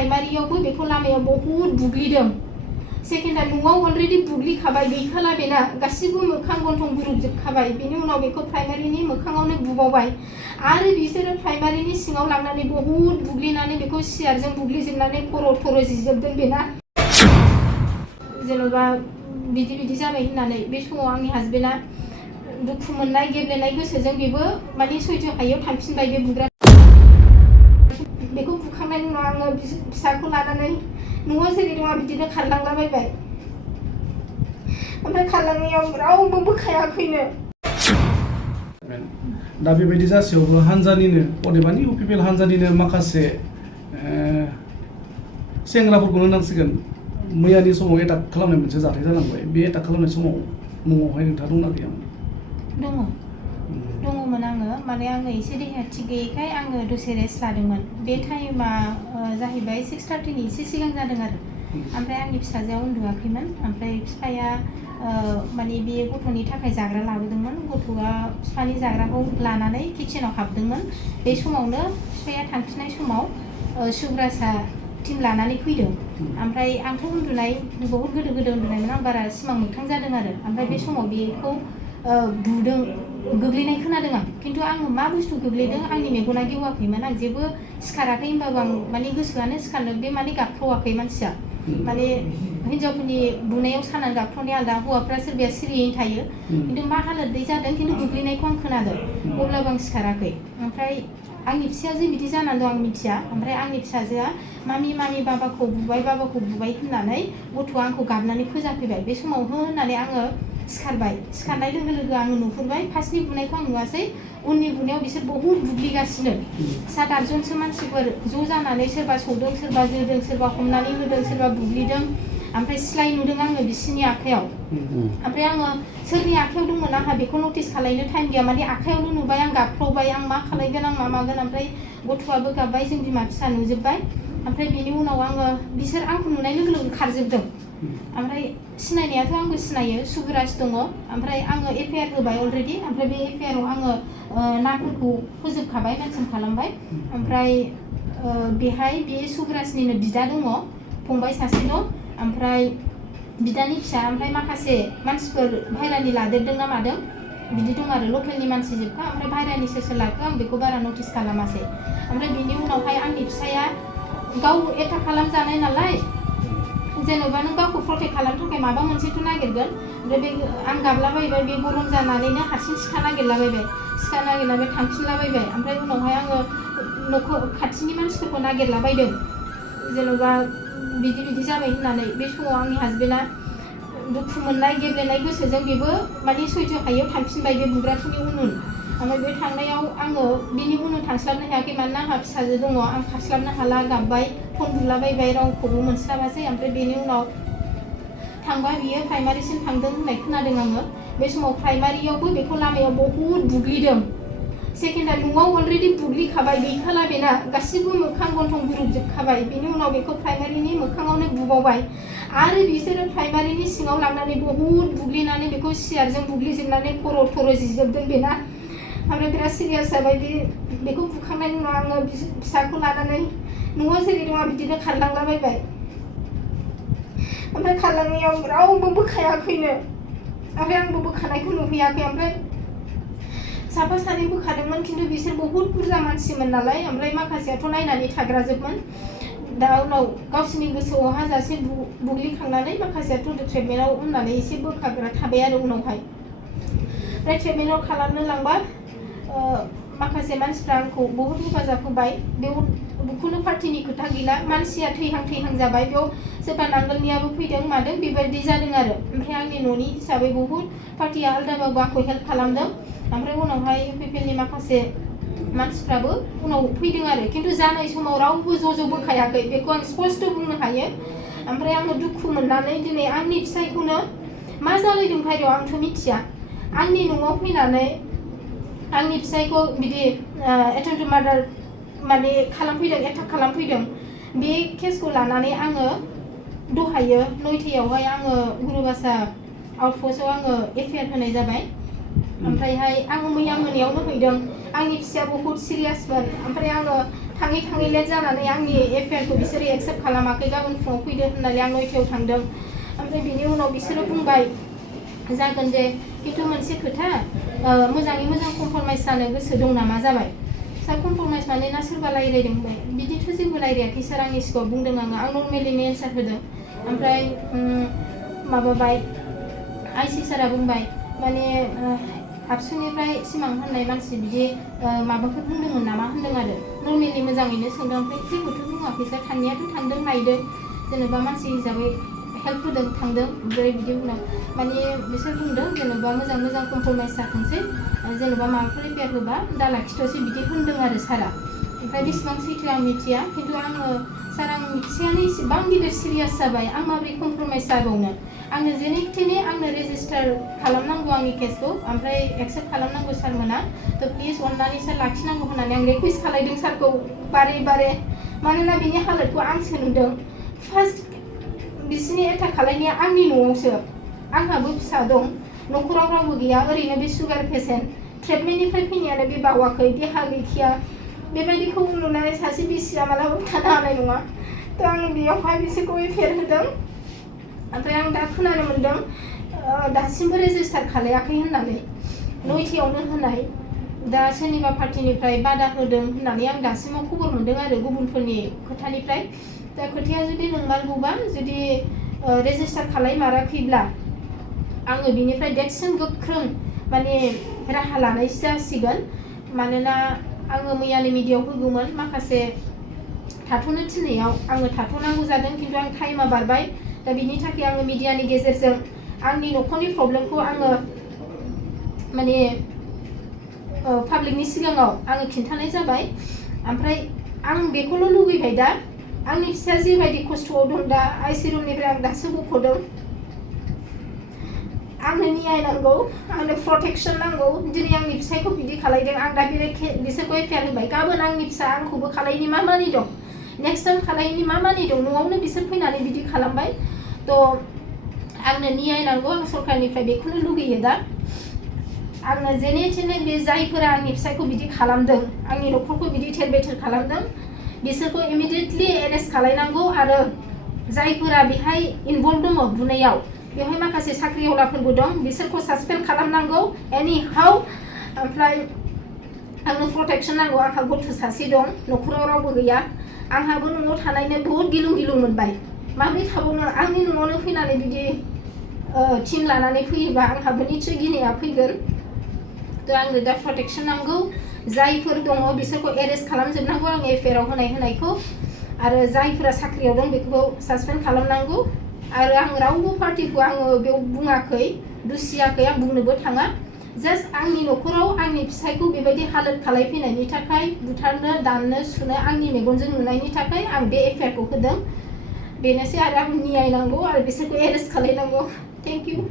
प्राइमारियावबो बेखौ लामायाव बहुत बुग्लिदों सेकेन्डआ न'आव अलरेडि बुग्लिखाबाय गैखाला बेना गासिबो मोखां गन्थं बुरुबजोबखाबाय बेनि उनाव बेखौ प्राइमारिनि मोखाङावनो बुबावबाय आरो बिसोरो प्राइमारिनि सिङाव लांनानै बहुत बुग्लिनानै बेखौ सियारजों बुग्लिजोबनानै खर' थर' जिजोबदों बेना जेन'बा बिदि जाबाय होननानै बे समाव आंनि हासबेन्डआ दुखु मोननाय गेब्लेनाय गोसोजों बेबो माने सैथो हायैयाव थांफिनबाय बे बुग्रा बेखौ बुखांनायनि उनाव आङो फिसाखौ लानानै न'आव जेरै दङ बिदिनो खारलांलाबायबाय ओमफ्राय खारलांनायाव रावबो बोखायाखैनो दा बेबायदि जासेयावबो हानजानिनो अदेबानि UPPL हानजानिनो माखासे सेंग्राफोरखौनो होननांसिगोन मैयानि समाव एटाक खालामनाय मोनसे जाथाय जालांबाय बे एटाक खालामनाय समाव न'आवहाय नोंथाङा दंना गैयामोन? दङमोन आङो माने आङो एसे देहाया थिग गैयैखाय आङो दसे रेस्ट लादोंमोन बे टाइमा जाहैबाय 6:30नि एसे सिगां जादों आरो ओमफ्राय आंनि फिसाजोआ उन्दुआखैमोन ओमफ्राय बिफाया माने बे गथ'नि थाखाय जाग्रा लाबोदोंमोन गथ'आ बिफानि जाग्राखौ लानानै किचेनाव हाबदोंमोन बे समावनो बिफाया थांफिननाय समाव सुग्रासा टिम लानानै फैदों ओमफ्राय आंथ' उन्दुनाय बहुत गोदो उन्दुनायमोन आं बारा सिमां मोगथां जादों आरो ओमफ्राय बे समाव बेखौ बुदों गोग्लैनाय खोनादों आं खिन्थु आङो मा बुस्थु गोग्लैदों आंनि मेगना गेवाखैमोन आं जेबो सिखाराखै होनबाबो आं माने गोसोआनो सिखारनो बे माने गाबख्रावाखै मानसिया माने हिन्जावफोरनि बुनायाव सानानै गाबख्रावनाया आलादा हौवाफ्रा सोरबाया सिरियैनो थायो खिन्थु मा हालोदै जादों खिन्थु गोग्लैनायखौ आं खोनादों अब्लाबो आं सिखाराखै ओमफ्राय आंनि फिसाया बिदि जानानै दं आं मिथिया ओमफ्राय आंनि फिसाजोआ मामि बाबाखौ बुबाय होननानै गथ'आ आंखौ गाबनानै फोजाफैबाय बे समाव होननानै आङो सिखारनाय लोगो लोगो आङो नुहुरबाय फार्स्टनि बुनायखौ आं नुवासै उननि बुनायाव बिसोर बहुत बुग्लिगासिनो 7-8 जनसो मानसिफोर ज' जानानै सोरबा सौदों सोरबा जोदों सोरबा हमनानै होदों सोरबा बुग्लिदों ओमफ्राय सिलाइ नुदों आङो बिसिनि आखायाव ओमफ्राय आङो सोरनि आखायाव दंमोन आंहा बेखौ नटिस खालायनो टाइम गैया माने आखायावल' नुबाय आं गाबख्रावबाय आं मा खालायगोन आं मा मागोन ओमफ्राय गथ'आबो गाबबाय जों बिमा फिसा नुजोब्बाय ओमफ्राय बेनि उनाव आङो बिसोर आंखौ नुनाय लोगो लोगो खारजोबदों ओमफ्राय सिनायनायाथ' आंबो सिनायो सुबिराज दङ ओमफ्राय आङो FIR होबाय अलरेडि ओमफ्राय बे FIRआव आङो नाफोरखौ फोजोबखाबाय मेनसन खालामबाय ओमफ्राय बेहाय बे सुबिराजनिनो बिदा दङ फंबाय सासेल' ओमफ्राय बिदानि फिसा ओमफ्राय माखासे मानसिफोर बाहेरानि लादेरदों ना मादों बिदि दं आरो लकेलनि मानसि जोबखा ओमफ्राय बाहेरानि सोर लाखो आं बेखौ बारा नटिस खालामासै ओमफ्राय बिनि उनावहाय आंनि फिसाया गाव एटाक खालामजानाय नालाय जेन'बा नों गावखौ प्रटेक्ट खालामनो थाखाय माबा मोनसेथ' नागिरगोन ओमफ्राय बे आं गाबलाबायबाय बे गरम जानानैनो हारसिं सिखा नागिरलाबायबाय थांफिनलाबायबाय ओमफ्राय उनावहाय आङो न'खौ खाथिनि मानसिफोरखौ नागिरलाबायदों जेन'बा बिदि जाबाय होननानै बे समाव आंनि हासबेन्डआ दुखु मोननाय गेब्लेनाय गोसोजों बेबो माने सैथो हायैयाव थांफिनबाय बे बुग्राफोरनि ओमफ्राय बे थांनायाव आङो बिनि थांस्लाबनो हायाखै मानोना आंहा फिसाजो दङ आं खारस्लाबनो हाला गाबबाय फन बुलाबायबाय रावखौबो मोनस्लाबासै ओमफ्राय बेनि उनाव थांबा बियो प्राइमारिसिम थांदों होननाय खोनादों आङो बे समाव प्राइमारियावबो बेखौ लामायाव बहुत बुग्लिदों सेकेन्डआ न'आव अलरेडि बुग्लिखाबाय गैखाला बेना गासिबो मोखां गन्थं बुरुबजोबखाबाय बेनि उनाव बेखौ प्राइमारिनि मोखाङावनो बुबावबाय आरो बिसोरो प्राइमारिनि सिङाव लांनानै बहुत बुग्लिनानै बेखौ सियारजों बुग्लिजोबनानै खर' थर' जिजोबदों बेना ओमफ्राय बिराद सिरियास जाबाय बेखौ बुखांनायनि उनाव आङो फिसाखौ लानानै न'आव जेरै दङ बिदिनो खारलांलाबायबाय ओमफ्राय खारलांनायाव रावबो बोखायाखैनो ओमफ्राय आंबो बोखानायखौ नुहैयाखै ओमफ्राय साफा सानै बोखादोंमोन खिन्थु बिसोर बहुत बुरजा मानसिमोन नालाय ओमफ्राय माखासेयाथ' नायनानै थाग्राजोबमोन दा उनाव गावसोरनि गोसोआव हाजासे बुग्लिखांनानै माखासेयाथ' ट्रिटमेन्टआव होननानै एसे बोखाग्रा थाबाय आरो उनावहाय ओमफ्राय ट्रिटमेन्टआव खालामनो लांबा माखासे मानसिफ्रा आंखौ बहुत हेफाजाब होबाय बेखौनो पार्टिनि खोथा गैला मानसिया थैहां जाबाय बेयाव सोरबा नांगोलनियाबो फैदों मादों बेबायदि जादों आरो ओमफ्राय आंनि न'नि हिसाबै बहुत पार्टिया आलदाबाबो आंखौ हेल्प खालामदों ओमफ्राय उनावहाय UPPLनि माखासे मानसिफ्राबो उनाव फैदों आरो खिन्थु जानाय समाव रावबो ज' बोखायाखै बेखौ आं स्पष्ट बुंनो हायो ओमफ्राय आङो दुखु मोननानै दिनै आंनि फिसायखौनो मा जालायदों बायह्रायाव आंथ' मिथिया आंनि न'आव फैनानै आंनि फिसायखौ बिदि एटेम्प्ट टु मार्डार माने एटाक खालामफैदों बे केसखौ लानानै आङो दहायो 9थायावहाय आङो गुरुबासा आउटपस्टआव आङो FIR होनाय जाबाय ओमफ्रायहाय आङो मैया मोनायावनो हैदों आंनि फिसाया बहुत सिरियासमोन ओमफ्राय आङो थाङै थाङै लेट जानानै आंनि एफआइआरखौ बिसोरो एक्सेप्ट खालामाखै गाबोन फुङाव फैदो होननानै आं 9टायाव थांदों ओमफ्राय बिनि उनाव बिसोरो बुंबाय जागोन दे खिन्थु मोनसे खोथा मोजाङै मोजां कमप्रमाइस जानो गोसो दं नामा जाबाय सार कमप्रमाइस माने ना सोरबा रायज्लायदों होनबाय बिदिथ' जेबो रायज्लायाखै सार आंनि सिगाङाव बुंदों आं नर्मेलिनो एन्सार होदों ओमफ्राय माबाबाय आइसि सारा बुंबाय माने आबसुनिफ्राय सिमां होननाय मानसि बिदि माबाफोर बुंदोंमोन नामा होनदों आरो नर्मेलि मोजाङैनो सोंदों ओमफ्राय जेबोथ' बुङाखै सार थांनायाथ' थांदों नायदों जेनेबा मानसि हिसाबै हेल्प होदों थांदों ओमफ्राय बिदि उनाव माने बिसोर बुंदों जेनेबा मोजां मोजां कमप्रमाइस जाथोंसै जेनेबा माबाफोर रिपेयार होबा दा लाखिथ'सै बिदि होनदों आरो सारा ओमफ्राय बेसेबां सैथो आं मिथिया खिन्थु आङो सार आं फिसायानो इसेबां गिदिर सिरियास जाबाय आं माबोरै कमप्रमाइस जाबावनो आंनो जेने थेने आंनो रेजिस्टार खालामनांगौ आंनि केसखौ ओमफ्राय एक्सेप्ट खालामनांगौ सारमोना थ' प्लिज अननानै सार लाखिनांगौ होननानै आं रिकुवेस्ट खालायदों सारखौ बारे बारे मानोना बिनि हालोदखौ आंसो नुदों फार्स्ट बिसिनि एटाक खालायनाया आंनि न'आवसो आंहाबो फिसा दं न'खराव रावबो गैया ओरैनो बे सुगार पेसेन्ट ट्रिटमेन्टनिफ्राय फैनायानो बे बावाखै देहा गैखाया बेबायदिखौ नुनानै सासे बिसिया मालाबा थानो हानाय नङा थ' आं बेयावहाय बिसोरखौ एफआइआर होदों ओमफ्राय आं दा खोनानो मोन्दों दासिमबो रेजिस्टार खालायाखै होननानै 9टायावनो होनाय दा सोरनिबा पार्टिनिफ्राय बादा होदों होननानै आं दासिमाव खबर मोन्दों आरो गुबुनफोरनि खोथानिफ्राय दा खोथाया जुदि नंमारगौबा जुदि रेजिस्टार खालायमाराखैब्ला आङो बिनिफ्राय देटसिन गोख्रों माने राहा लानाय जासिगोन मानोना आङो मैयानो मिडियायाव होगौमोन माखासे थाथ'नो थिननायाव आङो थाथ'नांगौ जादों खिन्थु आं टाइमा बारबाय दा बिनि थाखाय आङो मिडियानि गेजेरजों आंनि न'खरनि प्रब्लेमखौ आङो माने पाब्लिकनि सिगाङाव आङो खिन्थानाय जाबाय ओमफ्राय आं बेखौल' लुगैबाय दा आंनि फिसाया जेबायदि खस्थ'आव दं दा आइसि रुमनिफ्राय आं दासो बख'दों आंनो न्याय नांगौ आंनो प्रटेक्सन नांगौ दिनै आंनि फिसायखौ बिदि खालायदों आं दा बिसोरखौ एफआइआर होबाय गाबोन आंनि फिसा आंखौबो खालायनि मा मानि दं नेक्स्ट टाइम खालायनि मा मानि दं न'आवनो बिसोर फैनानै बिदि खालामबाय थ' आंनो न्याय नांगौ आं सरकारनिफ्राय बेखौनो लुगैयो दा आंनो जेने थेने बे जायफोरा आंनि फिसायखौ बिदि खालामदों आंनि न'खरखौ बिदि थेर बेथेर खालामदों बिसोरखौ इमिडियेटलि एरेस्ट खालायनांगौ आरो जायफोरा बेहाय इनभल्भ दङ बुनायाव बेवहाय माखासे साख्रिआवलाफोरबो दं बिसोरखौ सासपेन्ड खालामनांगौ एनि हाउ ओमफ्राय आंनो प्रटेक्सन नांगौ आंहा गथ' सासे दं न'खराव रावबो गैया आंहाबो न'आव थानायनो बहुद गिलुं गिलुं मोनबाय माबोरै थाबावनो आंनि न'आवनो फैनानै बिदि टिम लानानै फैयोबा आंहाबो निस्सय गिनाया फैगोन थ' आंनो दा प्रटेक्सन नांगौ जायफोर दङ बिसोरखौ एरेस्ट खालामजोबनांगौ आं एफआइआर होनायखौ आरो जायफोरा साख्रियाव दं बेखौ सासपेन्ड खालामनांगौ आरो आं रावबो पार्टिखौ आङो बेयाव बुङाखै दुसियाखै आं बुंनोबो थाङा जास्ट आंनि न'खराव आंनि फिसायखौ बेबायदि हालोद खालायफैनायनि थाखाय बुथारनो दाननो सुनो आंनि मेगनजों नुनायनि थाखाय आं बे एफआइआरखौ होदों बेनोसै आरो आं न्याय नांगौ आरो बिसोरखौ एरेस्ट खालायनांगौ थेंक इउ